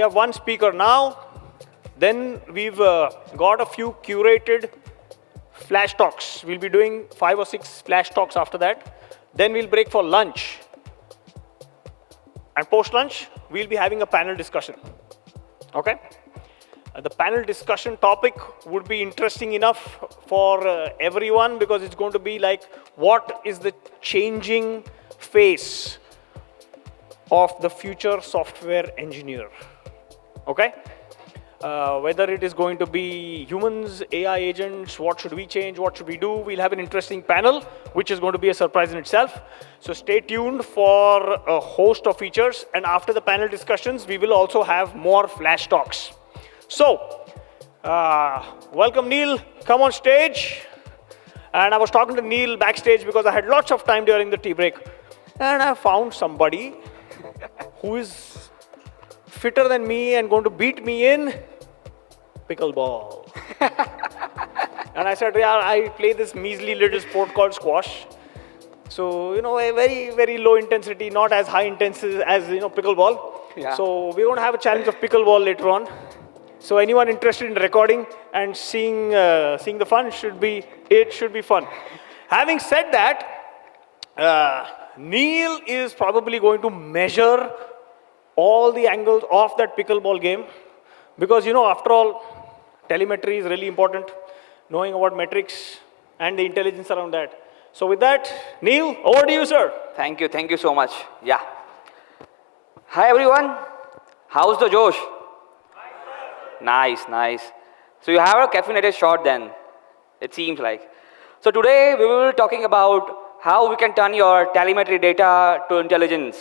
have one speaker now. Then we've got a few curated flash talks. We'll be doing 5 or 6 flash talks after that. Then we'll break for lunch. And post-lunch, we'll be having a panel discussion. Okay? The panel discussion topic would be interesting enough for everyone because it's going to be like, what is the changing face of the future software engineer? Okay? Whether it is going to be humans, AI agents, what should we change, what should we do? We'll have an interesting panel, which is going to be a surprise in itself. So stay tuned for a host of features. And after the panel discussions, we will also have more flash talks. So, welcome Neel, come on stage. And I was talking to Neel backstage because I had lots of time during the tea break. And I found somebody who is fitter than me and going to beat me in pickleball. And I said, yeah, I play this measly little sport called squash. So, you know, a very, very low intensity, not as high intensity as, you know, pickleball. Yeah. So we're going to have a challenge of pickleball later on. So anyone interested in recording and seeing the fun, it should be fun. Having said that, Neel is probably going to measure all the angles of that pickleball game because, you know, after all, telemetry is really important, knowing about metrics and the intelligence around that. So with that, Neel, over to you, sir. Thank you so much. Yeah. Hi everyone, how's the Josh? Nice. So you have a caffeinated shot then, it seems like. So today we will be talking about how we can turn your telemetry data to intelligence.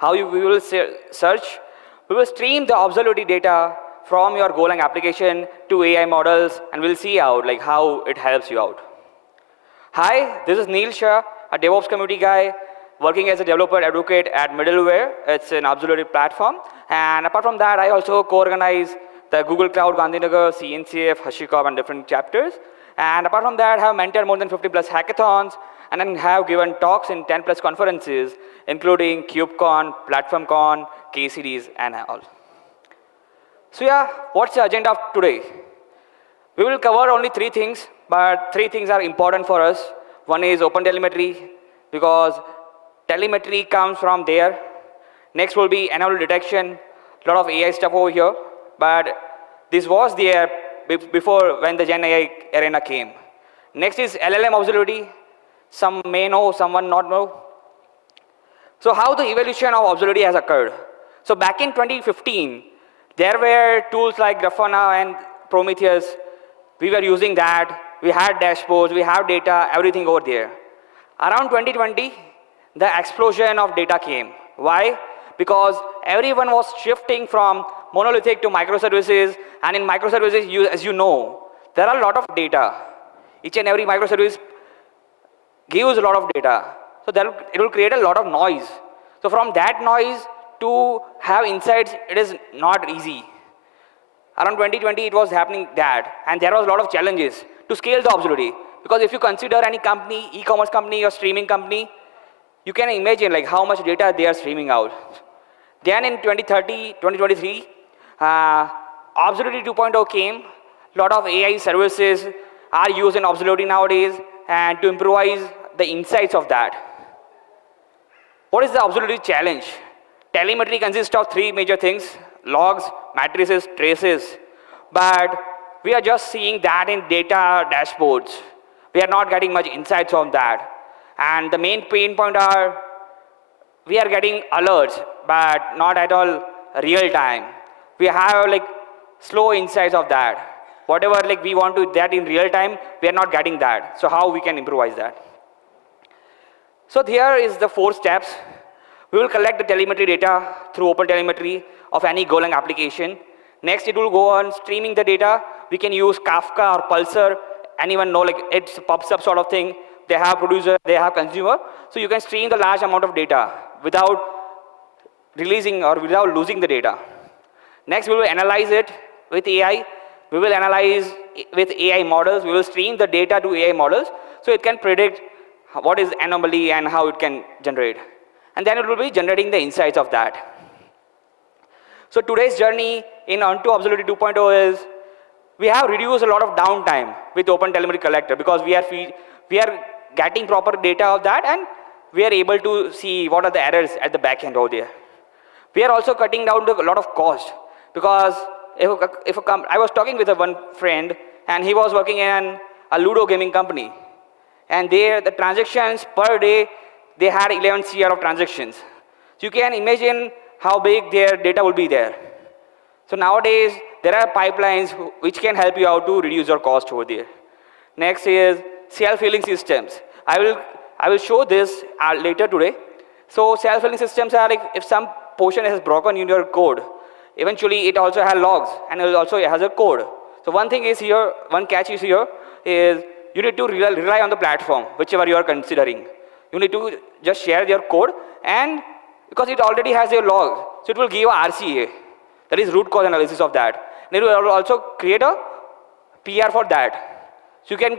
We will search, we will stream the observability data from your Golang application to AI models, and we'll see out like how it helps you out. Hi, this is Neel Shah, a DevOps community guy working as a developer advocate at Middleware. It's an observability platform. And apart from that, I also co-organize the Google Cloud Gandhinagar, CNCF, HashiCorp, and different chapters. And apart from that, I have mentored more than 50 plus hackathons, and then have given talks in 10 plus conferences, including KubeCon, PlatformCon, KCDs, and all. So yeah, what's the agenda of today? We will cover only 3 things, but 3 things are important for us. One is OpenTelemetry, because telemetry comes from there. Next will be anomaly detection, a lot of AI stuff over here. But this was there before when the Gen AI arena came. Next is LLM observability. Some may know, someone not know. So how the evolution of observability has occurred. So back in 2015, there were tools like Grafana and Prometheus. We were using that. We had dashboards, we have data, everything over there. Around 2020, the explosion of data came. Why? Because everyone was shifting from monolithic to microservices, and in microservices, as you know, there are a lot of data. Each and every microservice gives a lot of data. So it will create a lot of noise. So from that noise to have insights, it is not easy. Around 2020, it was happening that, and there was a lot of challenges to scale the observability. Because if you consider any company, e-commerce company or streaming company, you can imagine like how much data they are streaming out. Then in 2023, Observability 2.0 came. A lot of AI services are used in observability nowadays, and to improvise the insights of that. What is the observability challenge? Telemetry consists of 3 major things: logs, matrices, traces. But we are just seeing that in data dashboards. We are not getting much insights on that. And the main pain point are, we are getting alerts, but not at all real time. We have like slow insights of that. Whatever like we want to that in real time, we are not getting that. So how we can improvise that? So here is the 4 steps. We will collect the telemetry data through OpenTelemetry of any Golang application. Next, it will go on streaming the data. We can use Kafka or Pulsar. Anyone know like it's a PubSub sort of thing. They have producer, they have consumer. So you can stream the large amount of data without releasing or without losing the data. Next, we will analyze it with AI. We will analyze with AI models. We will stream the data to AI models so it can predict what is anomaly and how it can generate. And then it will be generating the insights of that. So today's journey in onto Observability 2.0 is we have reduced a lot of downtime with Open Telemetry Collector because we are getting proper data of that and we are able to see what are the errors at the back end over there. We are also cutting down a lot of cost because I was talking with one friend and he was working in a Ludo gaming company and there the transactions per day they had 11 CR of transactions. So you can imagine how big their data will be there. So nowadays there are pipelines which can help you out to reduce your cost over there. Next is self-healing systems. I will show this later today. So self-healing systems are like if some portion has broken in your code, eventually it also has logs and it also has a code. So one thing is here, one catch is here is you need to rely on the platform, whichever you are considering. You need to just share your code and because it already has your log, so it will give a RCA, that is root cause analysis of that. And it will also create a PR for that. So you can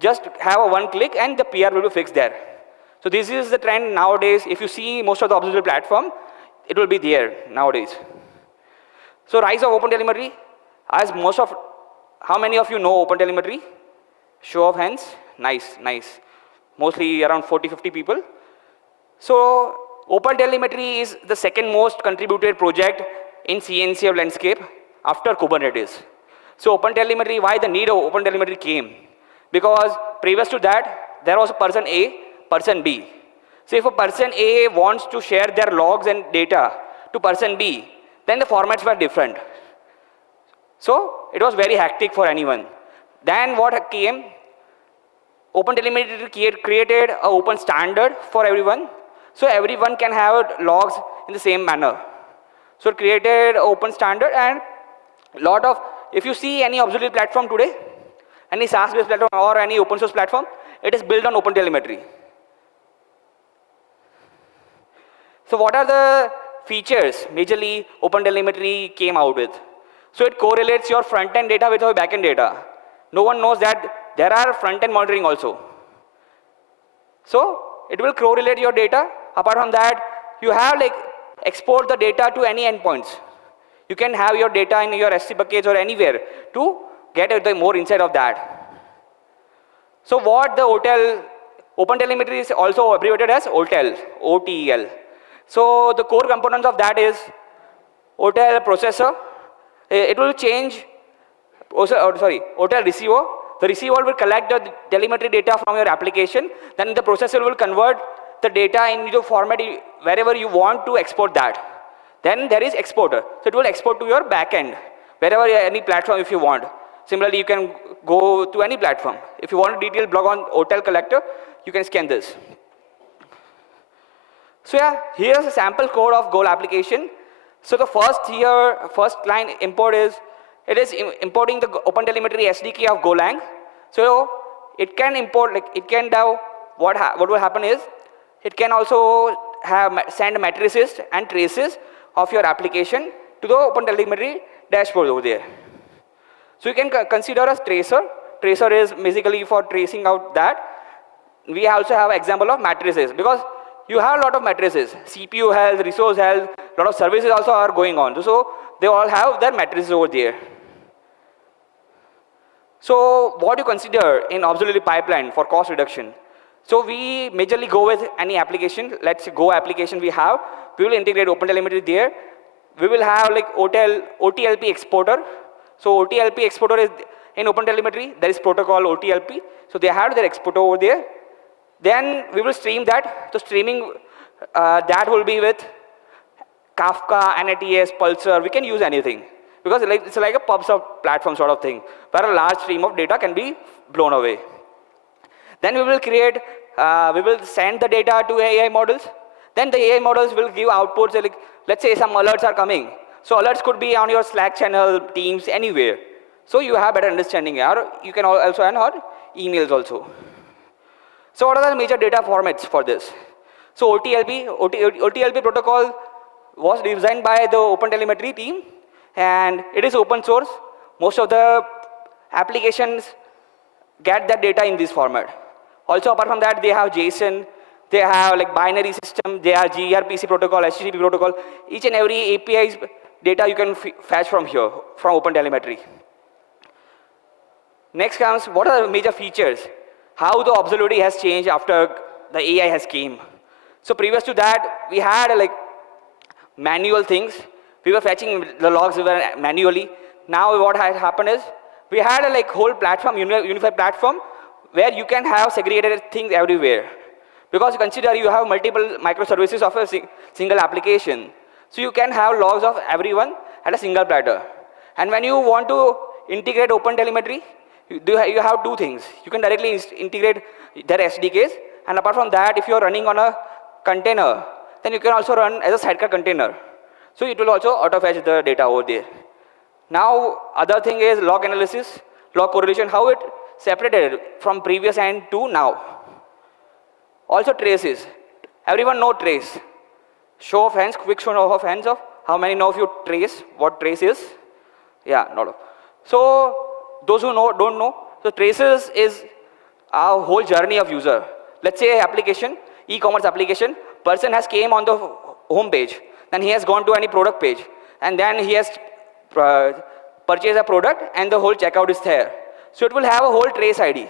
just have a one click and the PR will be fixed there. So this is the trend nowadays. If you see most of the observability platform, it will be there nowadays. So rise of Open Telemetry, as how many of you know Open Telemetry? Show of hands, nice. Mostly around 40-50 people. So Open Telemetry is the second most contributed project in CNCF landscape after Kubernetes. So Open Telemetry, why the need of Open Telemetry came? Because previous to that, there was a person A, person B. So if a person A wants to share their logs and data to person B, then the formats were different. So it was very hectic for anyone. Then what came? Open Telemetry created an open standard for everyone. So everyone can have logs in the same manner. So it created an open standard and lot of, if you see any observability platform today, any SaaS-based platform or any open source platform, it is built on Open Telemetry. So what are the features majorly Open Telemetry came out with? So it correlates your front-end data with your back-end data. No one knows that there are front-end monitoring also. So it will correlate your data. Apart from that, you have like export the data to any endpoints. You can have your data in your S3 buckets or anywhere to get the more insight of that. So what the Open Telemetry is also abbreviated as OTEL, O-T-E-L. So the core components of that is OTEL processor. It will change, OTEL receiver. The receiver will collect the telemetry data from your application. Then the processor will convert the data into format wherever you want to export that. Then there is exporter. So it will export to your backend, wherever any platform if you want. Similarly, you can go to any platform. If you want a detailed blog on OTEL collector, you can scan this. So yeah, here's a sample code of Goal application. So the first line import is, it is importing the Open Telemetry SDK of Golang. So it can import, like it can now, what will happen is, it can also send matrices and traces of your application to the Open Telemetry dashboard over there. So you can consider a tracer. Tracer is basically for tracing out that. We also have example of matrices because you have a lot of matrices. CPU health, resource health, a lot of services also are going on. So they all have their matrices over there. So what you consider in observability pipeline for cost reduction? So we majorly go with any application. Let's say Go application we have. We will integrate Open Telemetry there. We will have like OTLP exporter. So OTLP exporter is in Open Telemetry. There is protocol OTLP. So they have their exporter over there. Then we will stream that. So streaming that will be with Kafka, NATS, Pulsar. We can use anything because it's like a PubSub platform sort of thing where a large stream of data can be blown away. Then we will send the data to AI models. Then the AI models will give outputs like, let's say some alerts are coming. So alerts could be on your Slack channel, Teams, anywhere. So you have better understanding. Or you can also add emails also. So what are the major data formats for this? So OTLP protocol was designed by the Open Telemetry team and it is open source. Most of the applications get that data in this format. Also apart from that, they have JSON, they have like binary system, they have gRPC protocol, HTTP protocol. Each and every API is data you can fetch from here, from OpenTelemetry. Next comes, what are the major features? How the observability has changed after the AI has came. So previous to that, we had like manual things. We were fetching the logs manually. Now what had happened is, we had a like whole platform, unified platform, where you can have segregated things everywhere. Because consider you have multiple microservices of a single application. So you can have logs of everyone at a single platter. And when you want to integrate OpenTelemetry, you have two things. You can directly integrate their SDKs, and apart from that, if you're running on a container, then you can also run as a sidecar container. So it will also auto-fetch the data over there. Now, other thing is log analysis, log correlation, how it separated from previous and to now. Also traces. Everyone know trace. Show of hands, quick show of hands of how many know of you trace, what trace is? Yeah, not. So those who know, don't know, so traces is our whole journey of user. Let's say application, e-commerce application, person has came on the home page, then he has gone to any product page, and then he has purchased a product and the whole checkout is there. So it will have a whole trace ID.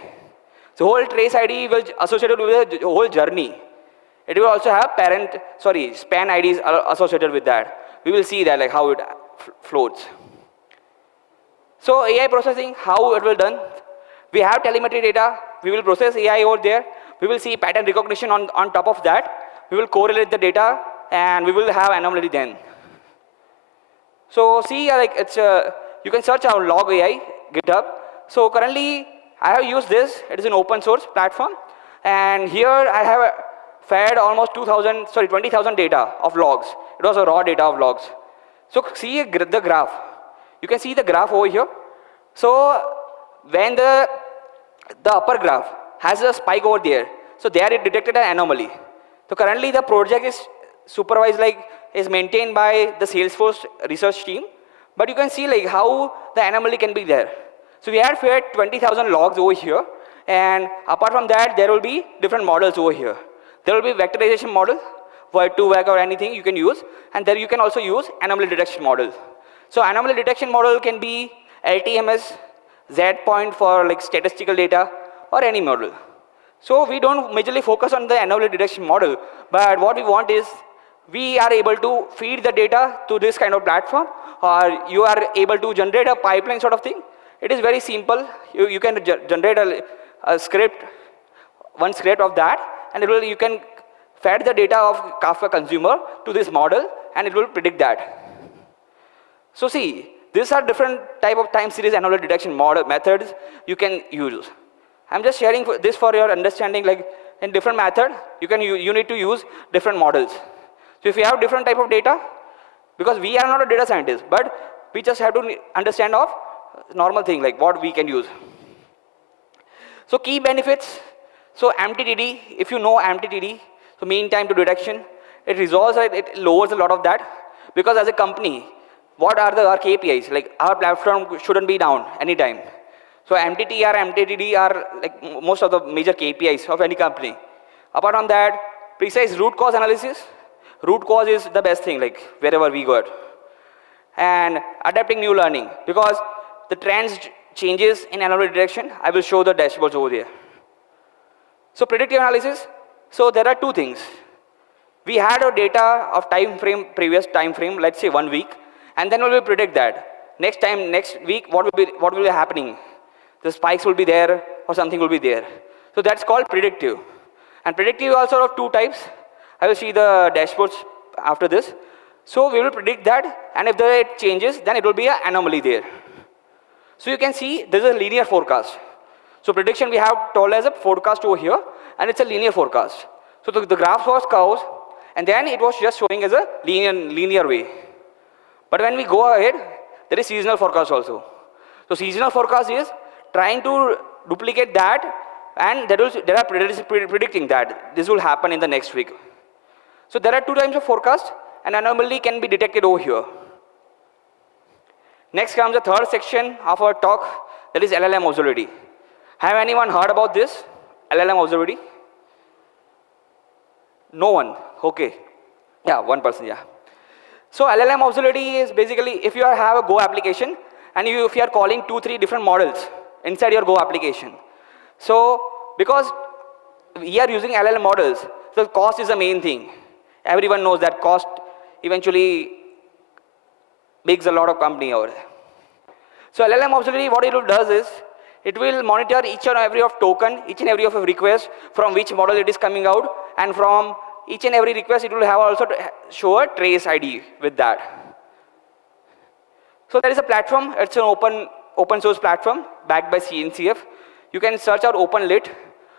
So whole trace ID will associated with the whole journey. It will also have span IDs associated with that. We will see that, like how it floats. So AI processing, how it will done? We have telemetry data. We will process AI over there. We will see pattern recognition on top of that. We will correlate the data, and we will have anomaly then. So see, like it's you can search our log AI GitHub. So currently, I have used this. It is an open source platform, and here I have fed almost 20,000 data of logs. It was a raw data of logs. So see the graph. You can see the graph over here. So when the upper graph has a spike over there, so there it detected an anomaly. So currently the project is supervised, like is maintained by the Salesforce research team. But you can see like how the anomaly can be there. So we had fed 20,000 logs over here, and apart from that, there will be different models over here. There will be vectorization model, word2vec or anything you can use, and there you can also use anomaly detection model. So anomaly detection model can be LTMS, Z-point for like statistical data, or any model. So we don't majorly focus on the anomaly detection model, but what we want is we are able to feed the data to this kind of platform, or you are able to generate a pipeline sort of thing. It is very simple. You can generate a script, one script of that, and you can fed the data of Kafka consumer to this model, and it will predict that. So see, these are different type of time series anomaly detection methods you can use. I'm just sharing this for your understanding, like in different method, you need to use different models. So if you have different type of data, because we are not a data scientist, but we just have to understand of normal thing, like what we can use. So key benefits, so MTTD, if you know MTTD, so mean time to detection, it resolves, it lowers a lot of that, because as a company, what are our KPIs? Like our platform shouldn't be down anytime. So MTTR, MTTD are like most of the major KPIs of any company. Apart from that, precise root cause analysis. Root cause is the best thing, like wherever we got. And adapting new learning, because the trends changes in anomaly detection. I will show the dashboards over there. So predictive analysis. So there are two things. We had a data of previous time frame, let's say 1 week, and then we will predict that. Next week, what will be happening? The spikes will be there, or something will be there. So that's called predictive. And predictive also of two types. I will see the dashboards after this. So we will predict that, and if it changes, then it will be an anomaly there. So you can see there is a linear forecast. So prediction we have told as a forecast over here, and it's a linear forecast. So the graph was curves, and then it was just showing as a linear way. But when we go ahead, there is seasonal forecast also. So seasonal forecast is trying to duplicate that, and there are predicting that this will happen in the next week. So there are two types of forecast, and anomaly can be detected over here. Next comes the third section of our talk, that is LLM observability. Have anyone heard about this, LLM observability? No one, okay. Yeah, one person, yeah. So LLM observability is basically if you have a Go application and if you are calling 2-3 different models inside your Go application. So because we are using LLM models, so cost is the main thing. Everyone knows that cost eventually makes a lot of company over there. So LLM observability, what it does is, it will monitor each and every of token, each and every of a request, from which model it is coming out, and from each and every request, it will have also to show a trace ID with that. So there is a platform, it's an open source platform backed by CNCF. You can search out OpenLit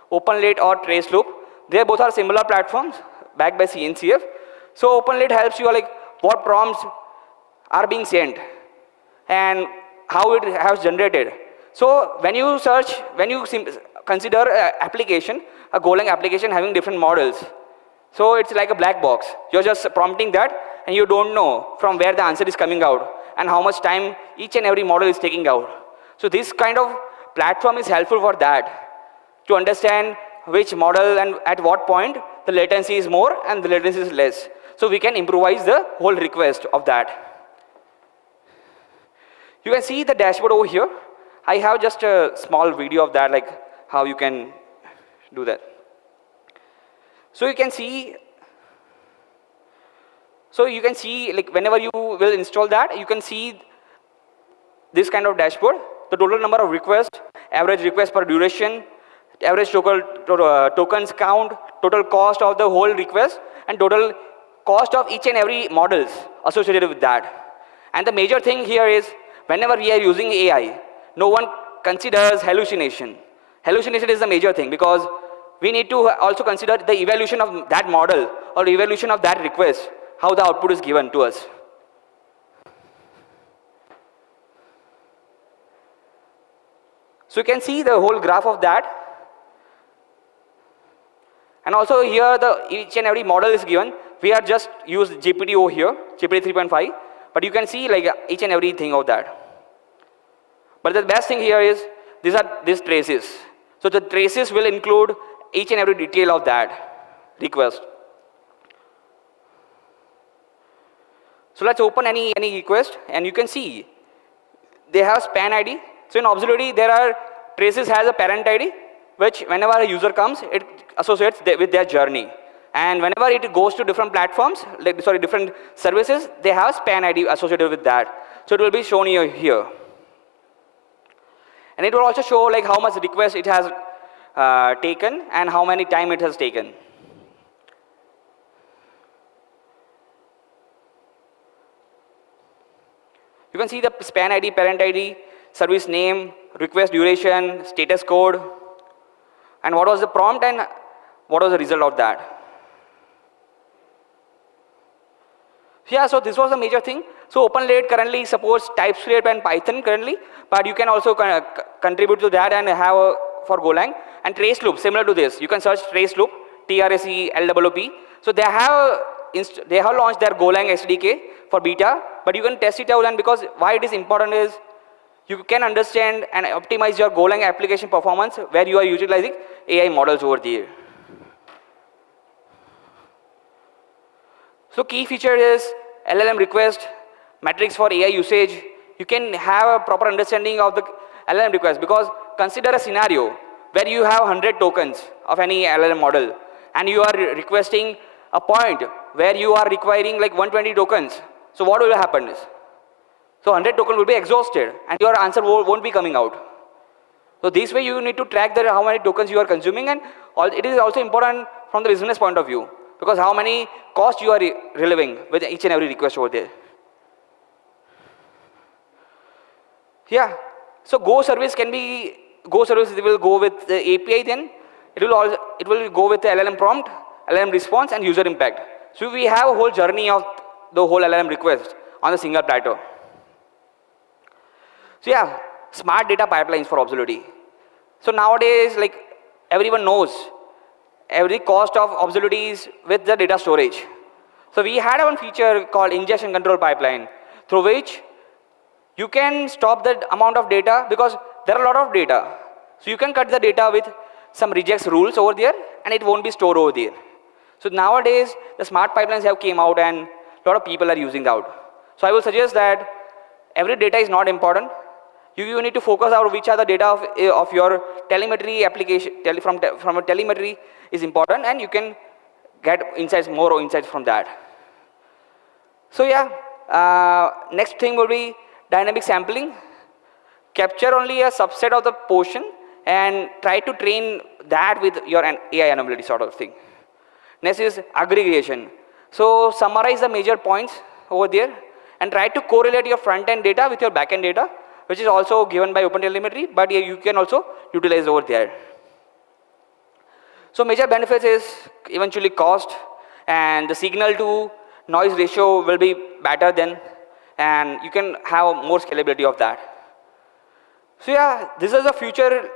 or Traceloop. They both are similar platforms backed by CNCF. So OpenLit helps you like what prompts are being sent and how it has generated. So when you search, when you consider an application, a Golang application having different models, so it's like a black box. You're just prompting that and you don't know from where the answer is coming out and how much time each and every model is taking out. So this kind of platform is helpful for that, to understand which model and at what point the latency is more and the latency is less. So we can improvise the whole request of that. You can see the dashboard over here. I have just a small video of that, like how you can do that. So you can see like whenever you will install that, you can see this kind of dashboard, the total number of requests, average request per duration, average tokens count, total cost of the whole request, and total cost of each and every models associated with that. And the major thing here is, whenever we are using AI, no one considers hallucination. Hallucination is the major thing, because we need to also consider the evaluation of that model or evaluation of that request, how the output is given to us. So you can see the whole graph of that. And also here each and every model is given. We are just used GPT over here, GPT 3.5, but you can see like each and everything of that. But the best thing here is these traces. So the traces will include each and every detail of that request. So let's open any request, and you can see they have span ID. So in observability, there are traces has a parent ID, which whenever a user comes, it associates with their journey. And whenever it goes to different platforms, different services, they have span ID associated with that. So it will be shown here. And it will also show like how much request it has taken and how many time it has taken. You can see the span ID, parent ID, service name, request duration, status code, and what was the prompt and what was the result of that. Yeah, so this was a major thing. So OpenLit currently supports TypeScript and Python currently, but you can also contribute to that and have for Golang. And Traceloop, similar to this, you can search Traceloop, TRACLOOP. So they have launched their Golang SDK for beta, but you can test it out. And because why it is important is, you can understand and optimize your Golang application performance where you are utilizing AI models over there. So key feature is LLM request, metrics for AI usage. You can have a proper understanding of the LLM request, because consider a scenario where you have 100 tokens of any LLM model and you are requesting a point where you are requiring like 120 tokens. So what will happen is, so 100 tokens will be exhausted and your answer won't be coming out. So this way you need to track how many tokens you are consuming, and it is also important from the business point of view, because how many costs you are reliving with each and every request over there. Yeah, so Go service will go with the API, then it will go with the LLM prompt, LLM response, and user impact. So we have a whole journey of the whole LLM request on a single plateau. So yeah, smart data pipelines for observability. So nowadays, like everyone knows, every cost of observability is with the data storage. So we had one feature called ingestion control pipeline, through which you can stop the amount of data, because there are a lot of data. So you can cut the data with some regex rules over there, and it won't be stored over there. So nowadays, the smart pipelines have came out, and a lot of people are using out. So I will suggest that every data is not important. You need to focus out which are the data of your telemetry application, from a telemetry is important, and you can get insights, more insights from that. So yeah, next thing will be dynamic sampling. Capture only a subset of the portion and try to train that with your AI anomaly sort of thing. Next is aggregation. So summarize the major points over there and try to correlate your front-end data with your back-end data, which is also given by OpenTelemetry, but you can also utilize over there. So major benefits is eventually cost, and the signal to noise ratio will be better then, and you can have more scalability of that. So yeah, this is a future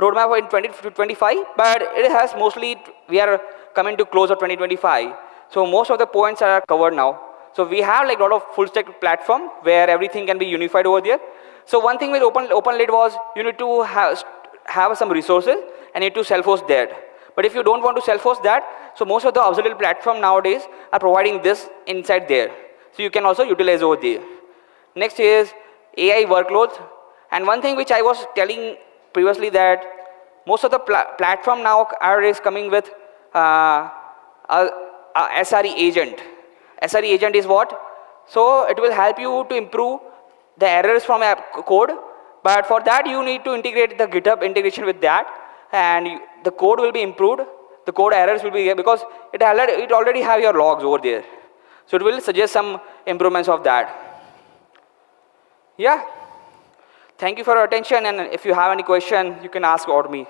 roadmap in 2025, but it has mostly, we are coming to close of 2025. So most of the points are covered now. So we have like a lot of full stack platform where everything can be unified over there. So one thing with OpenLate was you need to have some resources and need to self-host that. But if you don't want to self-host that, so most of the observability platform nowadays are providing this inside there. So you can also utilize over there. Next is AI workloads. And one thing which I was telling previously, that most of the platform now is coming with a SRE agent. SRE agent is what? So it will help you to improve the errors from app code, but for that you need to integrate the GitHub integration with that, and the code will be improved, the code errors will be, because it already have your logs over there. So it will suggest some improvements of that. Yeah. Thank you for your attention, and if you have any question, you can ask about me.